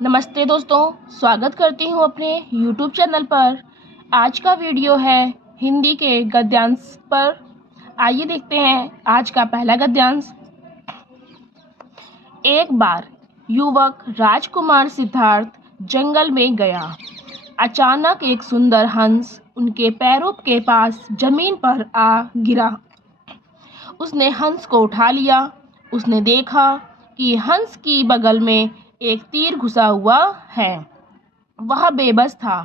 नमस्ते दोस्तों, स्वागत करती हूँ अपने YouTube चैनल पर। आज का वीडियो है हिंदी के गद्यांश पर। आइए देखते हैं आज का पहला गद्यांश। एक बार युवक राजकुमार सिद्धार्थ जंगल में गया। अचानक एक सुंदर हंस उनके पैरों के पास जमीन पर आ गिरा। उसने हंस को उठा लिया। उसने देखा कि हंस की बगल में एक तीर घुसा हुआ है। वह बेबस था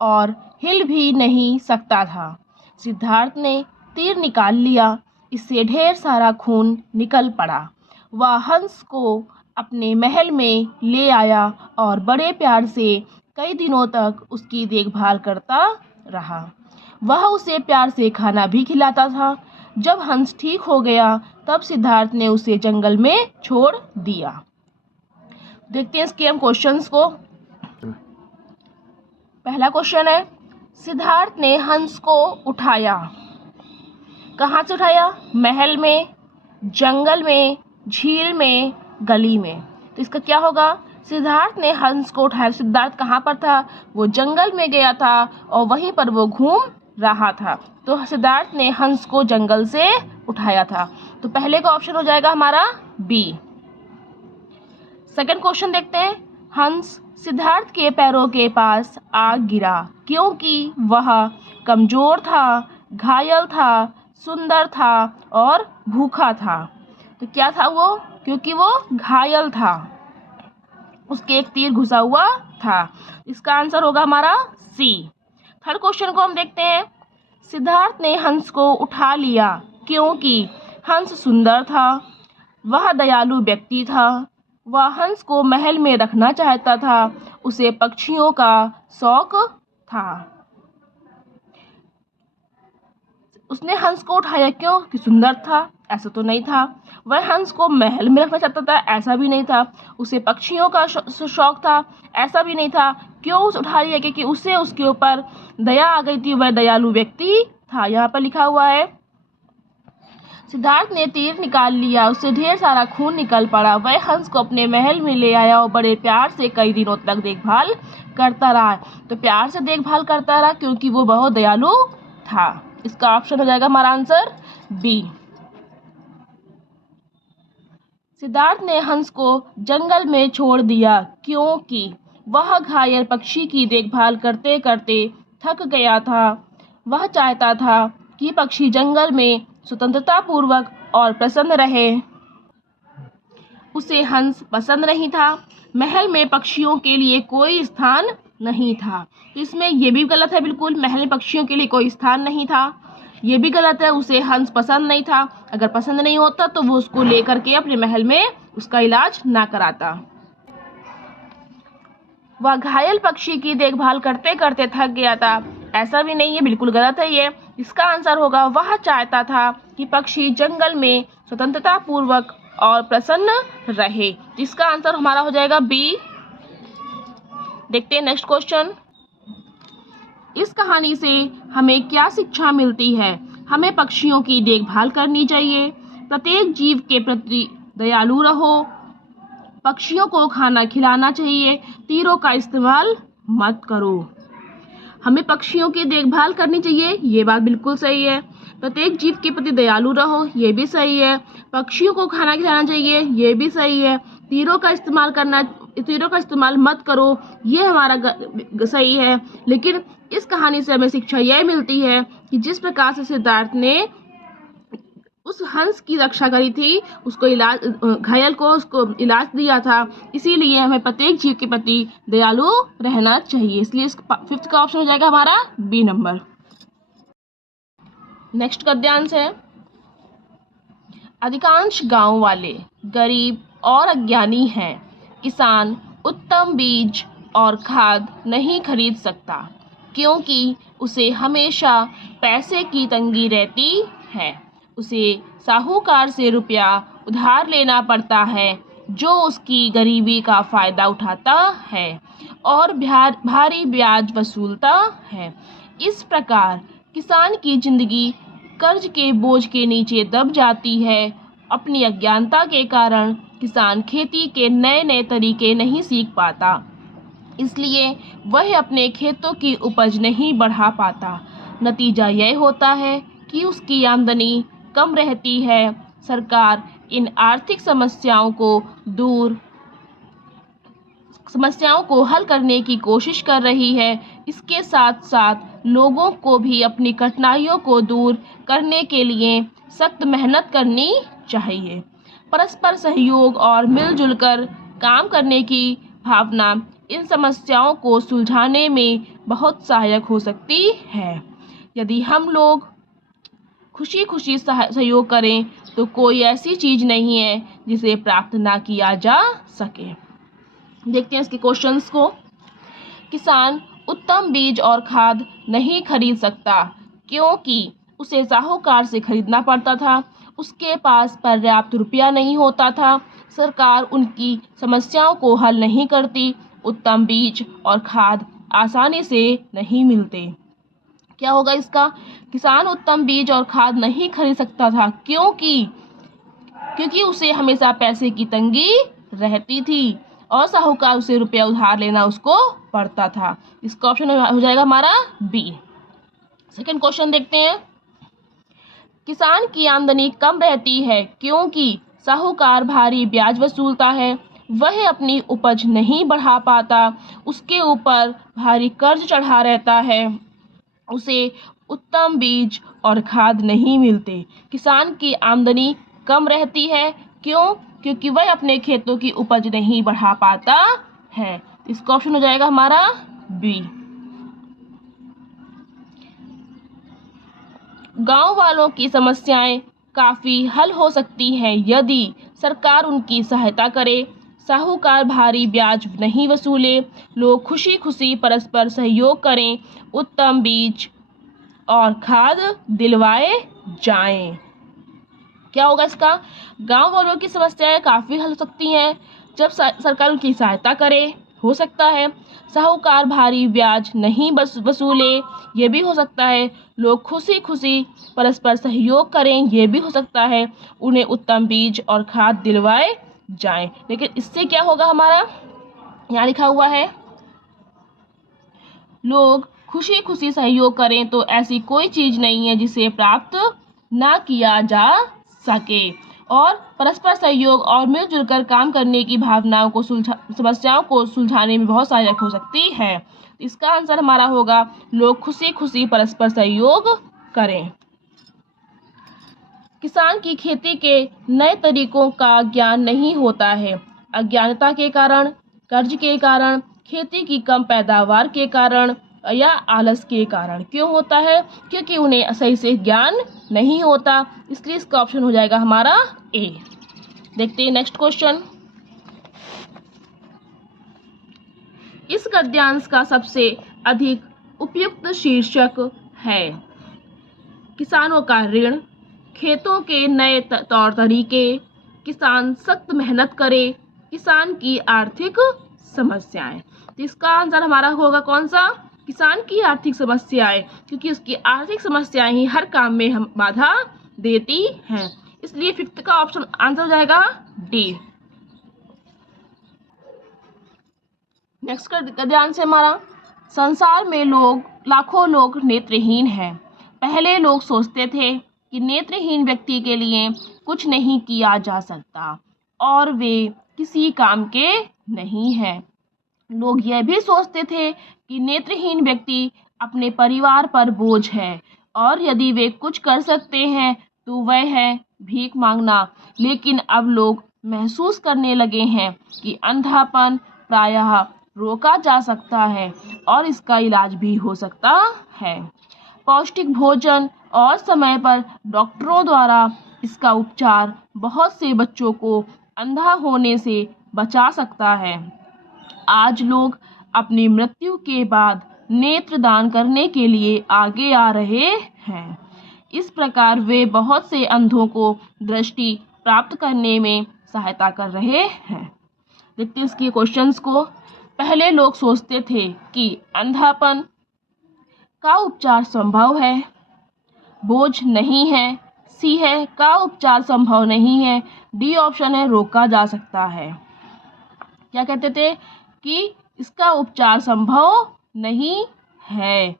और हिल भी नहीं सकता था। सिद्धार्थ ने तीर निकाल लिया। इससे ढेर सारा खून निकल पड़ा। वह हंस को अपने महल में ले आया और बड़े प्यार से कई दिनों तक उसकी देखभाल करता रहा। वह उसे प्यार से खाना भी खिलाता था। जब हंस ठीक हो गया तब सिद्धार्थ ने उसे जंगल में छोड़ दिया। देखते हैं इसके हम क्वेश्चंस को। पहला क्वेश्चन है, सिद्धार्थ ने हंस को उठाया। कहाँ से उठाया? महल में, जंगल में, झील में, गली में। तो इसका क्या होगा? सिद्धार्थ ने हंस को उठाया। सिद्धार्थ कहाँ पर था? वो जंगल में गया था और वहीं पर वो घूम रहा था। तो सिद्धार्थ ने हंस को जंगल से उठाया था। तो पहले का ऑप्शन हो जाएगा हमारा बी। सेकंड क्वेश्चन देखते हैं। हंस सिद्धार्थ के पैरों के पास आ गिरा क्योंकि वह कमजोर था, घायल था, सुंदर था और भूखा था। तो क्या था वो? क्योंकि वो घायल था, उसके एक तीर घुसा हुआ था। इसका आंसर होगा हमारा सी। थर्ड क्वेश्चन को हम देखते हैं। सिद्धार्थ ने हंस को उठा लिया क्योंकि हंस सुंदर था, वह दयालु व्यक्ति था, वह हंस को महल में रखना चाहता था, उसे पक्षियों का शौक था। उसने हंस को उठाया क्यों? कि सुंदर था? ऐसा तो नहीं था। वह हंस को महल में रखना चाहता था? ऐसा भी नहीं था। उसे पक्षियों का शौक था? ऐसा भी नहीं था। क्यों उसे उठा लिया? क्योंकि उसे उसके ऊपर दया आ गई थी, वह दयालु व्यक्ति था। यहाँ पर लिखा हुआ है। सिद्धार्थ ने तीर निकाल लिया। उससे ढेर सारा खून निकल पड़ा। वह हंस को अपने महल में ले आया और बड़े प्यार से कई दिनों तक देखभाल करता रहा। तो प्यार से देखभाल करता रहा क्योंकि वो बहुत दयालु था। इसका ऑप्शन हो जाएगा हमारा आंसर बी। सिद्धार्थ ने हंस को जंगल में छोड़ दिया क्योंकि वह घायल पक्षी की देखभाल करते करते थक गया था। वह चाहता था कि पक्षी जंगल में स्वतंत्रता पूर्वक और प्रसन्न रहे। उसे हंस पसंद नहीं था। महल में पक्षियों के लिए कोई स्थान नहीं था। तो इसमें ये भी गलत है बिल्कुल। महल में पक्षियों के लिए कोई स्थान नहीं था, ये भी गलत है। उसे हंस पसंद नहीं था। अगर पसंद नहीं होता तो वो उसको लेकर के अपने महल में उसका इलाज ना कराता। वह घायल पक्षी की देखभाल करते करते थक गया था। ऐसा भी नहीं है, बिल्कुल गलत है ये। इसका आंसर होगा वह चाहता था कि पक्षी जंगल में स्वतंत्रता पूर्वक और प्रसन्न रहे। इसका आंसर हमारा हो जाएगा बी। देखते हैं नेक्स्ट क्वेश्चन। इस कहानी से हमें क्या शिक्षा मिलती है? हमें पक्षियों की देखभाल करनी चाहिए, प्रत्येक जीव के प्रति दयालु रहो, पक्षियों को खाना खिलाना चाहिए, तीरों का इस्तेमाल मत करो। हमें पक्षियों की देखभाल करनी चाहिए, ये बात बिल्कुल सही है। प्रत्येक जीव के प्रति दयालु रहो, ये भी सही है। पक्षियों को खाना खिलाना चाहिए, ये भी सही है। तीरों का इस्तेमाल मत करो, ये हमारा सही है। लेकिन इस कहानी से हमें शिक्षा यह मिलती है कि जिस प्रकार से सिद्धार्थ ने उस हंस की रक्षा करी थी, उसको घायल को उसको इलाज दिया था, इसीलिए हमें प्रत्येक जीव के प्रति दयालु रहना चाहिए। इसलिए फिफ्थ का ऑप्शन हो जाएगा हमारा बी नंबर। नेक्स्ट गद्यांश है। अधिकांश गांव वाले गरीब और अज्ञानी हैं। किसान उत्तम बीज और खाद नहीं खरीद सकता क्योंकि उसे हमेशा पैसे की तंगी रहती है। उसे साहूकार से रुपया उधार लेना पड़ता है जो उसकी गरीबी का फायदा उठाता है और भारी ब्याज वसूलता है। इस प्रकार किसान की जिंदगी कर्ज के बोझ के नीचे दब जाती है। अपनी अज्ञानता के कारण किसान खेती के नए नए तरीके नहीं सीख पाता। इसलिए वह अपने खेतों की उपज नहीं बढ़ा पाता। नतीजा यह होता है कि उसकी आमदनी कम रहती है। सरकार इन आर्थिक समस्याओं को हल करने की कोशिश कर रही है। इसके साथ साथ लोगों को भी अपनी कठिनाइयों को दूर करने के लिए सख्त मेहनत करनी चाहिए। परस्पर सहयोग और मिलजुल कर काम करने की भावना इन समस्याओं को सुलझाने में बहुत सहायक हो सकती है। यदि हम लोग खुशी खुशी सहयोग करें तो कोई ऐसी चीज़ नहीं है जिसे प्राप्त ना किया जा सके। देखते हैं इसके क्वेश्चंस को। किसान उत्तम बीज और खाद नहीं खरीद सकता क्योंकि उसे साहूकार से खरीदना पड़ता था। उसके पास पर्याप्त रुपया नहीं होता था। सरकार उनकी समस्याओं को हल नहीं करती। उत्तम बीज और खाद आसानी से नहीं मिलते। क्या होगा इसका? किसान उत्तम बीज और खाद नहीं खरीद सकता था क्योंकि उसे हमेशा पैसे की तंगी रहती थी और साहूकार से रुपया उधार लेना उसको पड़ता था। इसका ऑप्शन हो जाएगा हमारा बी। सेकंड क्वेश्चन देखते हैं। किसान की आमदनी कम रहती है क्योंकि साहूकार भारी ब्याज वसूलता है। वह अपनी उपज नहीं बढ़ा पाता। उसके ऊपर भारी कर्ज चढ़ा रहता है। उसे उत्तम बीज और खाद नहीं मिलते। किसान की आमदनी कम रहती है क्योंकि वह अपने खेतों की उपज नहीं बढ़ा पाता है। इसका ऑप्शन हो जाएगा हमारा बी। गांव वालों की समस्याएं काफी हल हो सकती हैं यदि सरकार उनकी सहायता करे। साहूकार भारी ब्याज नहीं वसूले। लोग खुशी खुशी परस्पर सहयोग करें। उत्तम बीज और खाद दिलवाए जाएं। क्या होगा इसका? गांव वालों की समस्याएं काफ़ी हल हो सकती हैं जब सरकार उनकी सहायता करे। हो सकता है साहूकार भारी ब्याज नहीं वसूले। ये भी हो सकता है लोग खुशी खुशी परस्पर सहयोग करें। ये भी हो सकता है उन्हें उत्तम बीज और खाद दिलवाए जाएं। लेकिन इससे क्या होगा हमारा? यहाँ लिखा हुआ है लोग खुशी खुशी सहयोग करें तो ऐसी कोई चीज़ नहीं है जिसे प्राप्त ना किया जा सके। और परस्पर सहयोग और मिलजुल कर काम करने की समस्याओं को सुलझाने में बहुत सहायक हो सकती है। इसका आंसर हमारा होगा लोग खुशी खुशी परस्पर सहयोग करें। किसान की खेती के नए तरीकों का ज्ञान नहीं होता है। अज्ञानता के कारण, कर्ज के कारण, खेती की कम पैदावार के कारण या आलस के कारण। क्यों होता है? क्योंकि उन्हें सही से ज्ञान नहीं होता। इसलिए इसका ऑप्शन हो जाएगा हमारा ए। देखते हैं नेक्स्ट क्वेश्चन। इस गद्यांश का सबसे अधिक उपयुक्त शीर्षक है किसानों का ऋण, खेतों के नए तौर तरीके, किसान सख्त मेहनत करे, किसान की आर्थिक समस्याएं। तो इसका आंसर हमारा होगा कौन सा? किसान की आर्थिक समस्याएं, क्योंकि उसकी आर्थिक समस्याएं ही हर काम में हम बाधा देती हैं। इसलिए फिफ्थ का ऑप्शन आंसर हो जाएगा डी। नेक्स्ट का ध्यान से हमारा संसार में लाखों लोग नेत्रहीन हैं। पहले लोग सोचते थे कि नेत्रहीन व्यक्ति के लिए कुछ नहीं किया जा सकता और वे किसी काम के नहीं हैं। लोग यह भी सोचते थे कि नेत्रहीन व्यक्ति अपने परिवार पर बोझ है और यदि वे कुछ कर सकते हैं तो वह है भीख मांगना। लेकिन अब लोग महसूस करने लगे हैं कि अंधापन प्रायः रोका जा सकता है और इसका इलाज भी हो सकता है। पौष्टिक भोजन और समय पर डॉक्टरों द्वारा इसका उपचार बहुत से बच्चों को अंधा होने से बचा सकता है। आज लोग अपनी मृत्यु के बाद नेत्र दान करने के लिए आगे आ रहे हैं। इस प्रकार वे बहुत से अंधों को दृष्टि प्राप्त करने में सहायता कर रहे हैं। देखते हैं इसके क्वेश्चंस को। पहले लोग सोचते थे कि अंधापन का उपचार संभव है, बोझ नहीं है। सी है का उपचार संभव नहीं है। डी ऑप्शन है रोका जा सकता है। क्या कहते थे कि इसका उपचार संभव नहीं है।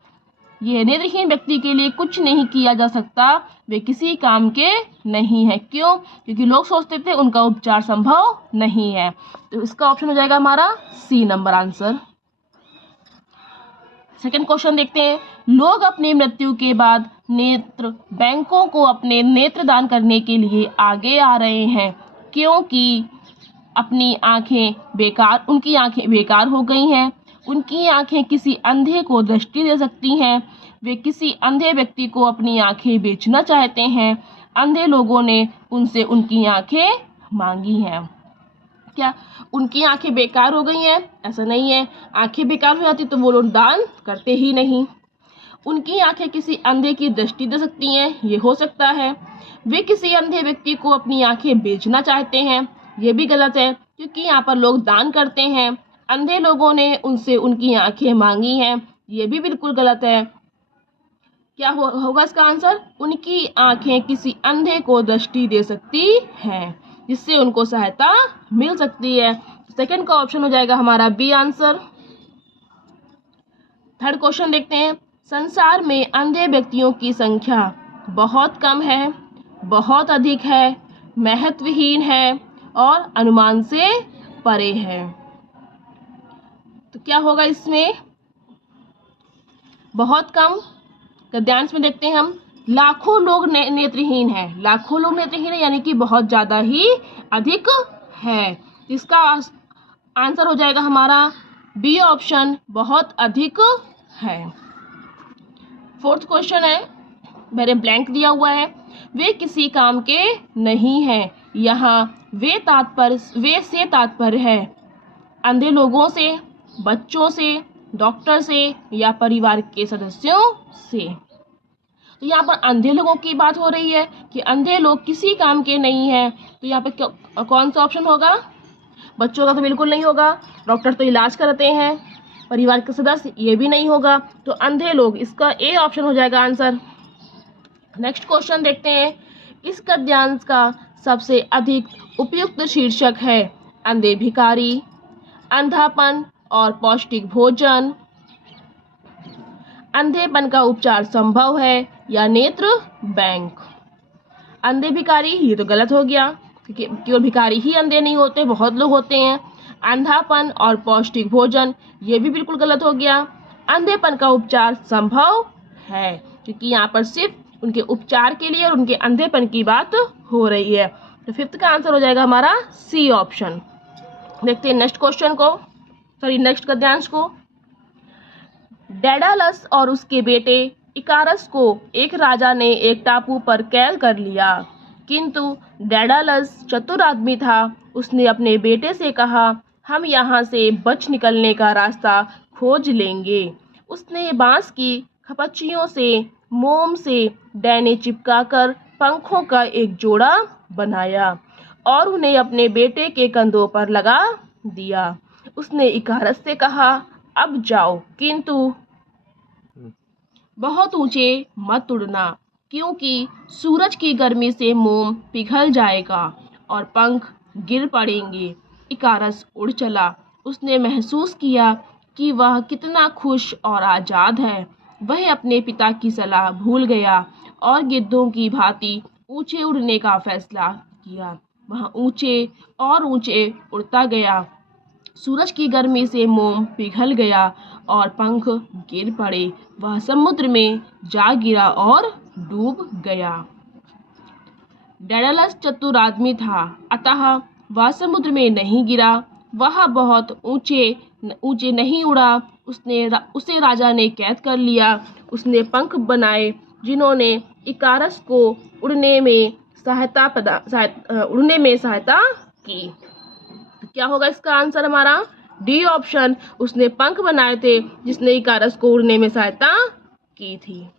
यह नेत्रहीन व्यक्ति के लिए कुछ नहीं किया जा सकता, वे किसी काम के नहीं है। क्यों? क्योंकि लोग सोचते थे उनका उपचार संभव नहीं है। तो इसका ऑप्शन हो जाएगा हमारा C number answer. Second question देखते हैं। लोग अपनी मृत्यु के बाद नेत्र बैंकों को अपने नेत्र दान करने के लिए आगे आ रहे हैं, क्योंकि उनकी आंखें बेकार हो गई हैं। उनकी आंखें किसी अंधे को दृष्टि दे सकती हैं। वे किसी अंधे व्यक्ति को अपनी आंखें बेचना चाहते हैं। अंधे लोगों ने उनसे उनकी आंखें मांगी हैं। क्या उनकी आंखें बेकार हो गई हैं? ऐसा नहीं है। आंखें बेकार हो जाती तो वो लोग दान करते ही नहीं। उनकी आंखें किसी अंधे की दृष्टि दे सकती हैं, ये हो सकता है। वे किसी अंधे व्यक्ति को अपनी आंखें बेचना चाहते हैं, ये भी गलत है, क्योंकि यहाँ पर लोग दान करते हैं। अंधे लोगों ने उनसे उनकी आंखें मांगी हैं, ये भी बिल्कुल गलत है। क्या होगा इसका आंसर? उनकी आंखें किसी अंधे को दृष्टि दे सकती हैं, जिससे उनको सहायता मिल सकती है। सेकंड का ऑप्शन हो जाएगा हमारा बी आंसर। थर्ड क्वेश्चन देखते हैं। संसार में अंधे व्यक्तियों की संख्या बहुत कम है, बहुत अधिक है, महत्वहीन है और अनुमान से परे है। तो क्या होगा इसमें? बहुत कम, गद्यांश में देखते हैं हम। लाखों लोग नेत्रहीन हैं। लाखों लोग नेत्रहीन है यानी कि बहुत ज़्यादा ही अधिक है। इसका आंसर हो जाएगा हमारा बी ऑप्शन, बहुत अधिक है। फोर्थ क्वेश्चन है, मेरे ब्लैंक दिया हुआ है। वे किसी काम के नहीं हैं। यहाँ वे से तात्पर्य है अंधे लोगों से, बच्चों से, डॉक्टर से या परिवार के सदस्यों से। तो यहाँ पर अंधे लोगों की बात हो रही है कि अंधे लोग किसी काम के नहीं हैं। तो यहाँ पे कौन सा ऑप्शन होगा? बच्चों का तो बिल्कुल नहीं होगा। डॉक्टर तो इलाज करते हैं। परिवार के सदस्य, ये भी नहीं होगा। तो अंधे लोग, इसका ए ऑप्शन हो जाएगा आंसर। नेक्स्ट क्वेश्चन देखते हैं। इस गद्यांश का सबसे अधिक उपयुक्त शीर्षक है अंधे भिखारी, अंधापन और पौष्टिक भोजन, अंधेपन का उपचार संभव है या नेत्र बैंक। अंधे भिखारी, ये तो गलत हो गया, क्योंकि केवल भिखारी ही अंधे नहीं होते, बहुत लोग होते हैं। अंधापन और पौष्टिक भोजन, ये भी बिल्कुल गलत हो गया। अंधेपन का उपचार संभव है, क्योंकि यहाँ पर सिर्फ उनके उपचार के लिए और उनके अंधेपन की बात हो रही है। तो फिफ्थ का आंसर हो जाएगा हमारा सी ऑप्शन। देखते हैं नेक्स्ट क्वेश्चन को, नेक्स्ट गद्यांश को। डेडालस और उसके बेटे इकारस को एक राजा ने एक टापू पर कैद कर लिया, किंतु डेडालस चतुर आदमी था। उसने अपने बेटे से कहा, हम यहाँ से बच निकलने का रास्ता खोज लेंगे। उसने बांस की खपच्चियों से मोम से डैने चिपकाकर पंखों का एक जोड़ा बनाया और उन्हें अपने बेटे के कंधों पर लगा दिया। उसने इकारस से कहा, अब जाओ, किंतु बहुत ऊंचे मत उड़ना, क्योंकि सूरज की गर्मी से मोम पिघल जाएगा और पंख गिर पड़ेंगे। इकारस उड़ चला। उसने महसूस किया कि वह कितना खुश और आज़ाद है। वह अपने पिता की सलाह भूल गया और गिद्धों की भांति ऊंचे उड़ने का फैसला किया। वह ऊंचे और ऊंचे उड़ता गया। सूरज की गर्मी से मोम पिघल गया और पंख गिर पड़े। वह समुद्र में जा गिरा और डूब गया। डेडालस चतुर आदमी था, अतः वह समुद्र में नहीं गिरा। वह बहुत ऊंचे नहीं उड़ा। उसे राजा ने कैद कर लिया। उसने पंख बनाए जिन्होंने इकारस को उड़ने में सहायता की। क्या होगा इसका आंसर हमारा? डी ऑप्शन, उसने पंख बनाए थे जिसने इकारस को उड़ने में सहायता की थी।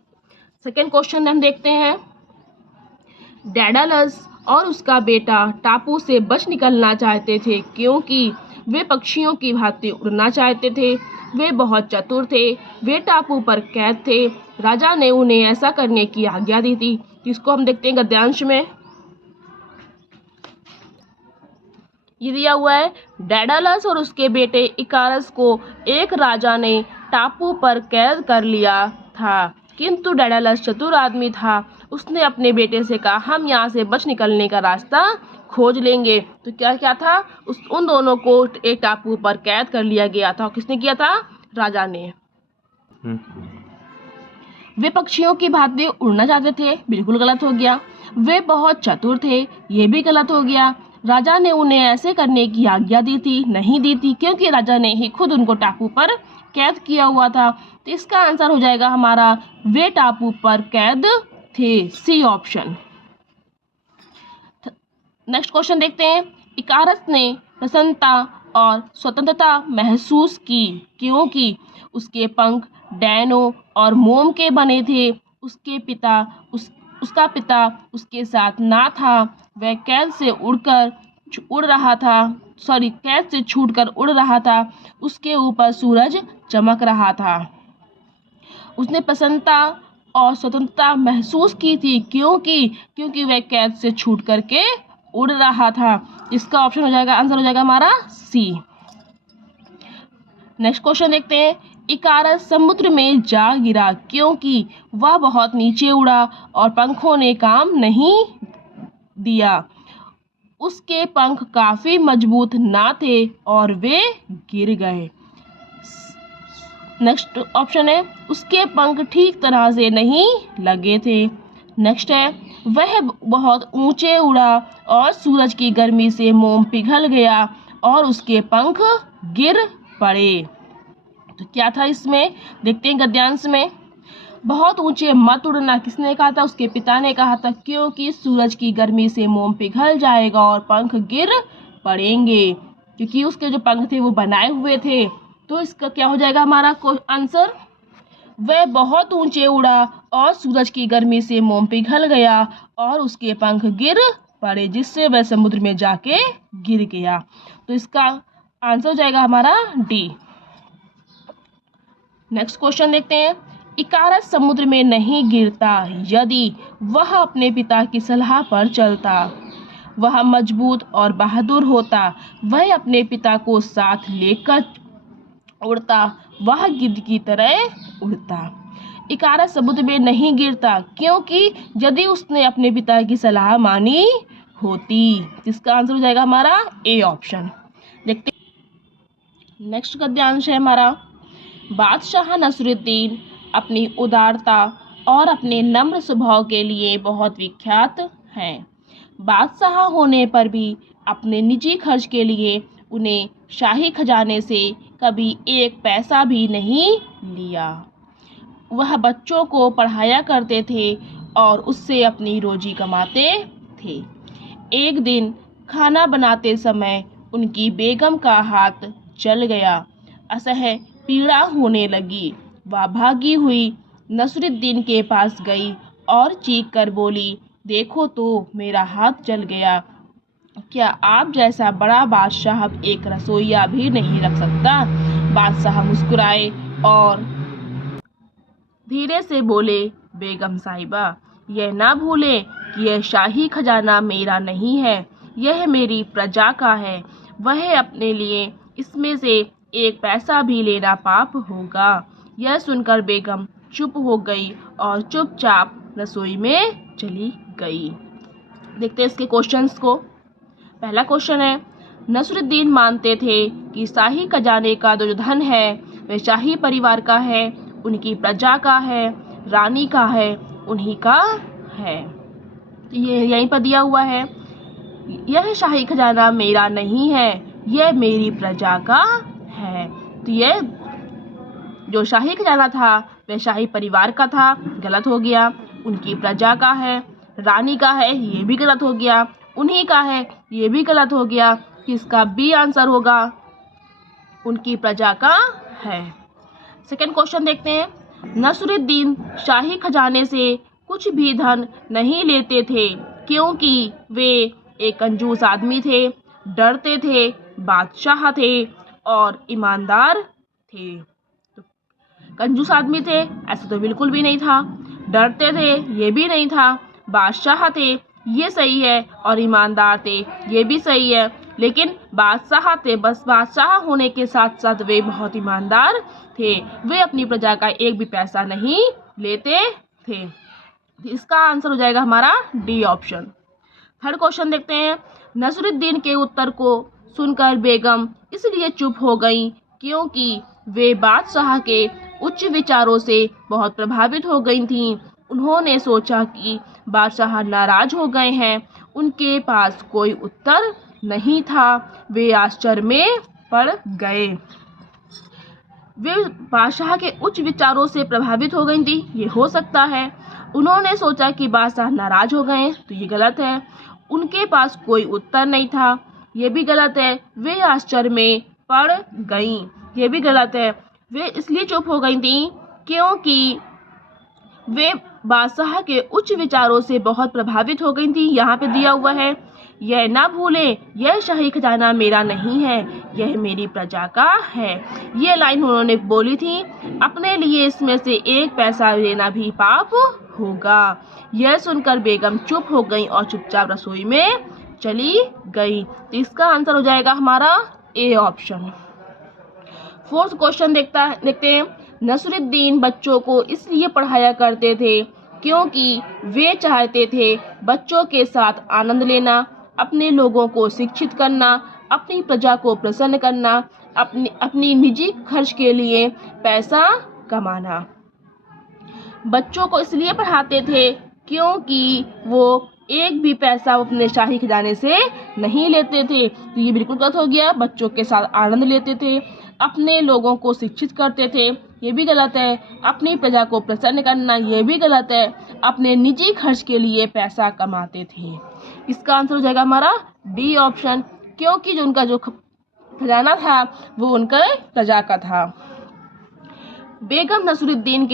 सेकेंड क्वेश्चन हम देखते हैं। डेडालस और उसका बेटा टापू से बच निकलना चाहते थे, क्योंकि वे पक्षियों की भांति उड़ना चाहते थे। वे बहुत चतुर थे। वे टापू पर कैद थे। राजा ने उन्हें ऐसा करने की आज्ञा दी थी। इसको हम देखते हैं गद्यांश में। ये दिया हुआ है, डेडालस और उसके बेटे इकारस को एक राजा ने टापू पर कैद कर लिया था, किंतु डेडालस चतुर आदमी था। उसने अपने बेटे से कहा, हम यहाँ से बच निकलने का रास्ता खोज लेंगे। तो क्या क्या था, उन दोनों को एक टापू पर कैद कर लिया गया था। किसने किया था? राजा ने। वे पक्षियों की भांति उड़ना चाहते थे, बिल्कुल गलत हो गया। वे बहुत चतुर थे, ये भी गलत हो गया। राजा ने उन्हें ऐसे करने की आज्ञा दी थी, नहीं दी थी, क्योंकि राजा ने ही खुद उनको टापू पर कैद किया हुआ था। तो इसका आंसर हो जाएगा हमारा, वे टापू पर कैद थे, सी ऑप्शन। नेक्स्ट क्वेश्चन देखते हैं। इकारस ने प्रसन्नता और स्वतंत्रता महसूस की क्योंकि उसके पंख डैनो और मोम के बने थे। उसका पिता उसके साथ ना था। वह कैद से छूटकर उड़ रहा था। उसके ऊपर सूरज चमक रहा था। उसने प्रसन्नता और स्वतंत्रता महसूस की थी क्योंकि वह कैद से छूट करके उड़ रहा था। इसका ऑप्शन हो जाएगा, आंसर हो जाएगा हमारा सी। नेक्स्ट क्वेश्चन देखते हैं। इकारस समुद्र में जा गिरा क्योंकि वह बहुत नीचे उड़ा और पंखों ने काम नहीं दिया। उसके पंख काफी मजबूत ना थे और वे गिर गए। नेक्स्ट ऑप्शन है, उसके पंख ठीक तरह से नहीं लगे थे। नेक्स्ट है, वह बहुत ऊंचे उड़ा और सूरज की गर्मी से मोम पिघल गया और उसके पंख गिर पड़े। तो क्या था इसमें, देखते हैं गद्यांश में। बहुत ऊंचे मत उड़ना किसने कहा था? उसके पिता ने कहा था, क्योंकि सूरज की गर्मी से मोम पिघल जाएगा और पंख गिर पड़ेंगे। क्योंकि उसके जो पंख थे वो बनाए हुए थे। तो इसका क्या हो जाएगा हमारा आंसर? वह बहुत ऊंचे उड़ा और सूरज की गर्मी से मोम पिघल गया और उसके पंख गिर पड़े, जिससे वह समुद्र में जाके गिर गया। तो इसका आंसर हो जाएगा हमारा डी। नेक्स्ट क्वेश्चन देखते हैं। इकारस समुद्र में नहीं गिरता यदि वह अपने पिता की सलाह पर चलता। वह मजबूत और बहादुर होता। वह अपने पिता को साथ लेकर उड़ता। वह गिद्ध की तरह उड़ता। इकारस समुद्र में नहीं गिरता क्योंकि यदि उसने अपने पिता की सलाह मानी होती। इसका आंसर हो जाएगा हमारा ए ऑप्शन। देखते नेक्स्ट गद्यांश है हमारा। बादशाह नसरुद्दीन अपनी उदारता और अपने नम्र स्वभाव के लिए बहुत विख्यात हैं। बादशाह होने पर भी अपने निजी खर्च के लिए उन्हें शाही खजाने से कभी एक पैसा भी नहीं लिया। वह बच्चों को पढ़ाया करते थे और उससे अपनी रोजी कमाते थे। एक दिन खाना बनाते समय उनकी बेगम का हाथ जल गया। असह्य पीड़ा होने लगी। वह भागी हुई नसरुद्दीन के पास गई और चीख कर बोली, देखो तो मेरा हाथ जल गया। क्या आप जैसा बड़ा बादशाह एक रसोइया भी नहीं रख सकता? बादशाह मुस्कुराए और धीरे से बोले, बेगम साहिबा, यह ना भूलें कि यह शाही खजाना मेरा नहीं है, यह मेरी प्रजा का है। वह अपने लिए इसमें से एक पैसा भी लेना पाप होगा। यह सुनकर बेगम चुप हो गई और चुपचाप रसोई में चली गई। देखते हैं इसके क्वेश्चंस को। पहला क्वेश्चन है, नसरुद्दीन मानते थे कि शाही खजाने का जो धन है वह शाही परिवार का है, उनकी प्रजा का है, रानी का है, उन्हीं का है। तो ये यहीं पर दिया हुआ है, यह शाही खजाना मेरा नहीं है, यह मेरी प्रजा का है। तो यह जो शाही खजाना था वह शाही परिवार का था, गलत हो गया। उनकी प्रजा का है, रानी का है, ये भी गलत हो गया। उन्हीं का है, ये भी गलत हो गया। किसका बी आंसर होगा? उनकी प्रजा का है। सेकंड क्वेश्चन देखते हैं। नसरुद्दीन शाही खजाने से कुछ भी धन नहीं लेते थे क्योंकि वे एक कंजूस आदमी थे, डरते थे, बादशाह थे और ईमानदार थे। तो कंजूस आदमी थे ऐसा तो बिल्कुल भी नहीं था, डरते थे ये भी नहीं था, बादशाह थे ये सही है और ईमानदार थे ये भी सही है। लेकिन बादशाह थे, बस बादशाह होने के साथ साथ वे बहुत ईमानदार थे। वे अपनी प्रजा का एक भी पैसा नहीं लेते थे। इसका आंसर हो जाएगा हमारा डी ऑप्शन। थर्ड क्वेश्चन देखते हैं। नसरुद्दीन के उत्तर को सुनकर बेगम इसलिए चुप हो गईं क्योंकि वे बादशाह के उच्च विचारों से बहुत प्रभावित हो गई थीं। उन्होंने सोचा कि बादशाह नाराज हो गए हैं। उनके पास कोई उत्तर नहीं था। वे आश्चर्य में पड़ गए। वे बादशाह के उच्च विचारों से प्रभावित हो गई थी, ये हो सकता है। उन्होंने सोचा कि बादशाह नाराज हो गए, तो ये गलत है। उनके पास कोई उत्तर नहीं था, ये भी गलत है। वे आश्चर्य में पड़ गईं, ये भी गलत है। वे इसलिए चुप हो गई थी क्योंकि वे बादशाह के उच्च विचारों से बहुत प्रभावित हो गई थी। यहाँ पे दिया हुआ है, यह ना भूलें, यह शाही खजाना मेरा नहीं है, यह मेरी प्रजा का है। ये लाइन उन्होंने बोली थी। अपने लिए इसमें से एक पैसा लेना भी पाप होगा। यह सुनकर बेगम चुप हो गई और चुपचाप रसोई में चली गई। तो इसका आंसर हो जाएगा हमारा ए ऑप्शन। फोर्थ क्वेश्चन देखते हैं। नसरुद्दीन बच्चों को इसलिए पढ़ाया करते थे क्योंकि वे चाहते थे बच्चों के साथ आनंद लेना, अपने लोगों को शिक्षित करना, अपनी प्रजा को प्रसन्न करना, अपनी निजी खर्च के लिए पैसा कमाना। बच्चों को इसलिए पढ़ाते थे क्योंकि वो एक भी पैसा अपने शाही खजाने से नहीं लेते थे। तो ये बिल्कुल गलत हो गया। बच्चों के साथ आनंद लेते थे, अपने लोगों को शिक्षित करते थे, ये भी गलत है। अपनी प्रजा को प्रसन्न करना, ये भी गलत है। अपने निजी खर्च के लिए पैसा कमाते थे। इसका आंसर हो जाएगा हमारा डी ऑप्शन, क्योंकि जो उनका जो खजाना था वो उनका प्रजा का था। बेगम नसरुद्दीन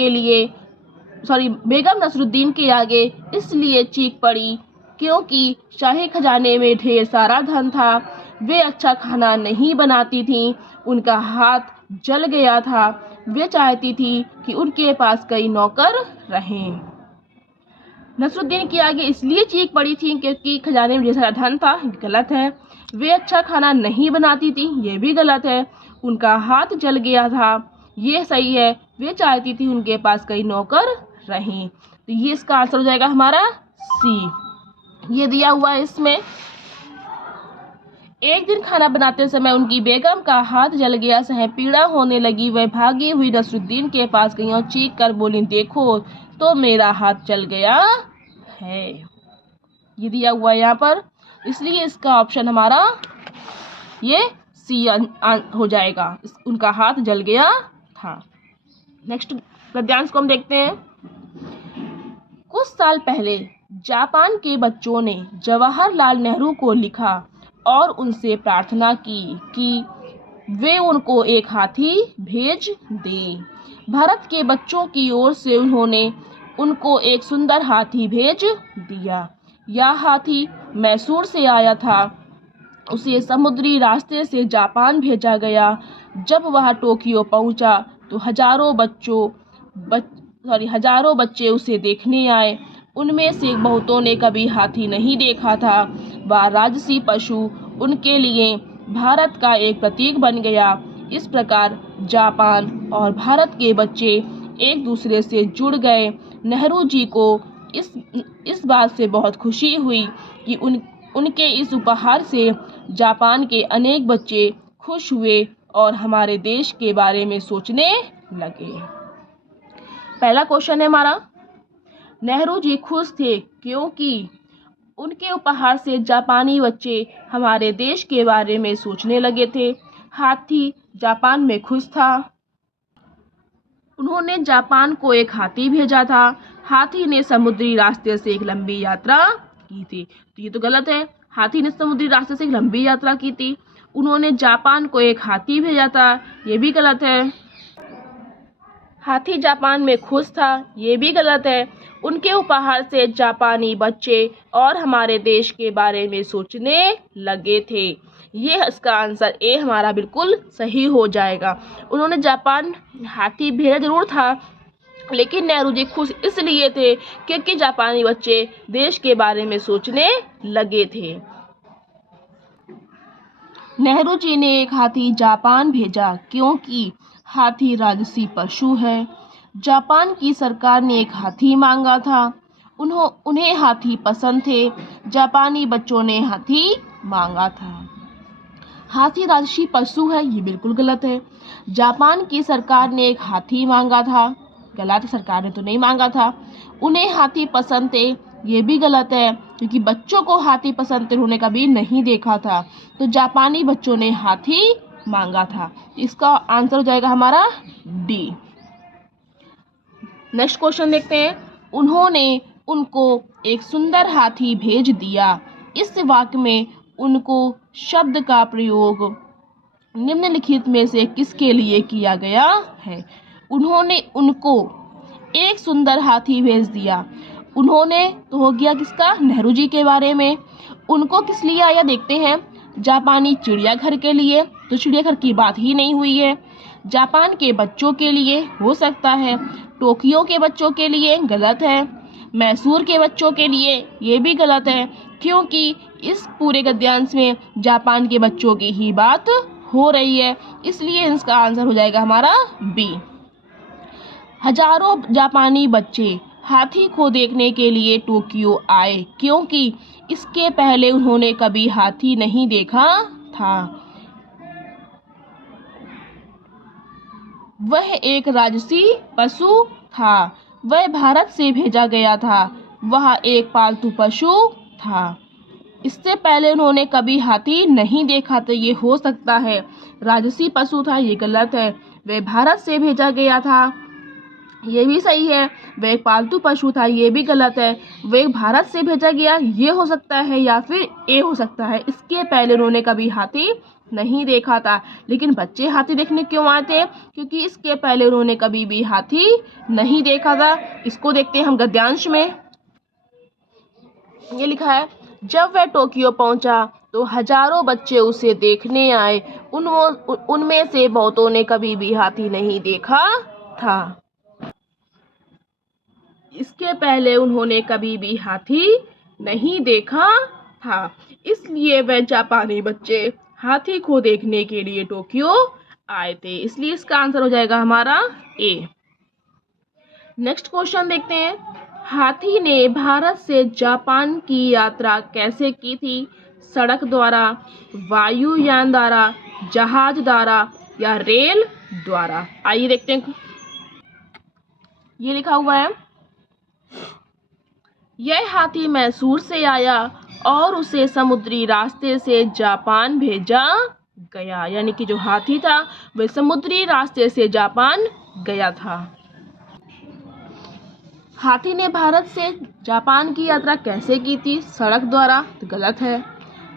के आगे इसलिए चीख पड़ी क्योंकि शाही खजाने में ढेर सारा धन था। वे अच्छा खाना नहीं बनाती थीं, उनका हाथ जल गया था। वे चाहती थी कि उनके पास कई नौकर रहें। नसरुद्दीन के आगे इसलिए चीख पड़ी थी क्योंकि खजाने में ढेर सारा धन था, गलत है। वे अच्छा खाना नहीं बनाती थी, ये भी गलत है। उनका हाथ जल गया था, ये सही है। वे चाहती थी उनके पास कई नौकर रहें। तो ये इसका आंसर हो जाएगा हमारा सी। ये दिया हुआ है इसमें। एक दिन खाना बनाते समय उनकी बेगम का हाथ जल गया, सह पीड़ा होने लगी। वह भागी हुई नसरुद्दीन के पास गई और चीख कर बोली, देखो तो मेरा हाथ जल गया है। ये दिया हुआ है यहाँ पर, इसलिए इसका ऑप्शन हमारा ये सी हो जाएगा। उनका हाथ जल गया था। नेक्स्ट गद्यांश को हम देखते हैं। कुछ साल पहले जापान के बच्चों ने जवाहरलाल नेहरू को लिखा और उनसे प्रार्थना की कि वे उनको एक हाथी भेज दें। भारत के बच्चों की ओर से उन्होंने उनको एक सुंदर हाथी भेज दिया। यह हाथी मैसूर से आया था। उसे समुद्री रास्ते से जापान भेजा गया। जब वह टोक्यो पहुंचा तो हजारों बच्चे उसे देखने आए। उनमें से बहुतों ने कभी हाथी नहीं देखा था। वह राजसी पशु उनके लिए भारत का एक प्रतीक बन गया। इस प्रकार जापान और भारत के बच्चे एक दूसरे से जुड़ गए। नेहरू जी को इस बात से बहुत खुशी हुई कि उनके इस उपहार से जापान के अनेक बच्चे खुश हुए और हमारे देश के बारे में सोचने लगे। पहला क्वेश्चन है हमारा, नेहरू जी खुश थे क्योंकि उनके उपहार से जापानी बच्चे हमारे देश के बारे में सोचने लगे थे। हाथी जापान में खुश था। उन्होंने जापान को एक हाथी भेजा था। हाथी ने समुद्री रास्ते से एक लंबी यात्रा की थी। तो ये तो गलत है। हाथी ने समुद्री रास्ते से एक लंबी यात्रा की थी। उन्होंने जापान को एक हाथी भेजा था, ये भी गलत है। हाथी जापान में खुश था, ये भी गलत है। उनके उपहार से जापानी बच्चे और हमारे देश के बारे में सोचने लगे थे। ये इसका आंसर ए हमारा बिल्कुल सही हो जाएगा। उन्होंने जापान हाथी भेजा जरूर था, लेकिन नेहरू जी खुश इसलिए थे क्योंकि जापानी बच्चे देश के बारे में सोचने लगे थे। नेहरू जी ने एक हाथी जापान भेजा क्योंकि हाथी राजसी पशु है। जापान की सरकार ने एक हाथी मांगा था। उन्हें हाथी पसंद थे। जापानी बच्चों ने हाथी मांगा था। हाथी राजसी पशु है, ये बिल्कुल गलत है। जापान की सरकार ने एक हाथी मांगा था, गलत, सरकार ने तो नहीं मांगा था। उन्हें हाथी पसंद थे, ये भी गलत है, क्योंकि बच्चों को हाथी पसंद थे, उन्होंने कभी नहीं देखा था। तो जापानी बच्चों ने हाथी मांगा था। इसका आंसर हो जाएगा हमारा डी। नेक्स्ट क्वेश्चन देखते हैं। उन्होंने उनको एक सुंदर हाथी भेज दिया। इस वाक्य में उनको शब्द का प्रयोग निम्नलिखित में से किसके लिए किया गया है? उन्होंने उनको एक सुंदर हाथी भेज दिया। उन्होंने तो हो गया किसका? नेहरू जी के बारे में। उनको किस लिए आया देखते हैं। जापानी चिड़ियाघर के लिए, तो चिड़ियाघर की बात ही नहीं हुई है। जापान के बच्चों के लिए हो सकता है। टोक्यो के बच्चों के लिए गलत है। मैसूर के बच्चों के लिए ये भी गलत है, क्योंकि इस पूरे गद्यांश में जापान के बच्चों की ही बात हो रही है, इसलिए इसका आंसर हो जाएगा हमारा बी। हजारों जापानी बच्चे हाथी को देखने के लिए टोक्यो आए क्योंकि इसके पहले उन्होंने कभी हाथी नहीं देखा था। वह एक राजसी पशु था। वह भारत से भेजा गया था। वह एक पालतू पशु था। इससे पहले उन्होंने कभी हाथी नहीं देखा, तो ये हो सकता है राजसी पशु था, ये गलत है। वह भारत से भेजा गया था, ये भी सही है। वह एक पालतू पशु था, ये भी गलत है। वह भारत से भेजा गया, ये हो सकता है, या फिर ए हो सकता है, इसके पहले उन्होंने कभी हाथी नहीं देखा था। लेकिन बच्चे हाथी देखने क्यों आए थे? क्योंकि इसके पहले उन्होंने कभी भी हाथी नहीं देखा था। इसको देखते हैं हम गद्यांश में। ये लिखा है, जब वह टोक्यो पहुंचा तो हजारों बच्चे उसे देखने आए। उनमें से बहुतों ने कभी भी हाथी नहीं देखा था। इसके पहले उन्होंने कभी भी हाथी नहीं देखा था, इसलिए वह जापानी बच्चे हाथी को देखने के लिए टोक्यो आए थे। इसलिए इसका आंसर हो जाएगा हमारा ए। नेक्स्ट क्वेश्चन देखते हैं। हाथी ने भारत से जापान की यात्रा कैसे की थी? सड़क द्वारा, वायुयान द्वारा, जहाज द्वारा या रेल द्वारा? आइए देखते हैं। ये लिखा हुआ है, यह हाथी मैसूर से आया और उसे समुद्री रास्ते से जापान भेजा गया। यानी कि जो हाथी था वह समुद्री रास्ते से जापान गया था। हाथी ने भारत से जापान की यात्रा कैसे की थी? सड़क द्वारा, तो गलत है।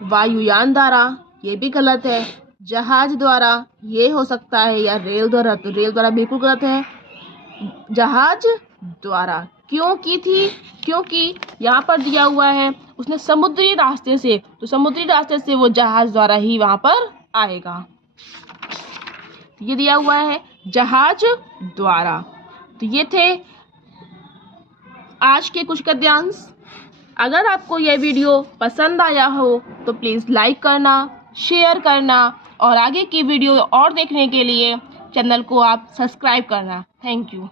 वायुयान द्वारा, ये भी गलत है। जहाज द्वारा, ये हो सकता है, या रेल द्वारा, तो रेल द्वारा बिल्कुल गलत है। जहाज द्वारा क्यों की थी? क्योंकि यहाँ पर दिया हुआ है उसने समुद्री रास्ते से, तो समुद्री रास्ते से वो जहाज द्वारा ही वहां पर आएगा। ये दिया हुआ है जहाज द्वारा। तो ये थे आज के कुछ गद्यांश। अगर आपको यह वीडियो पसंद आया हो तो प्लीज़ लाइक करना, शेयर करना और आगे की वीडियो और देखने के लिए चैनल को आप सब्सक्राइब करना। Thank you.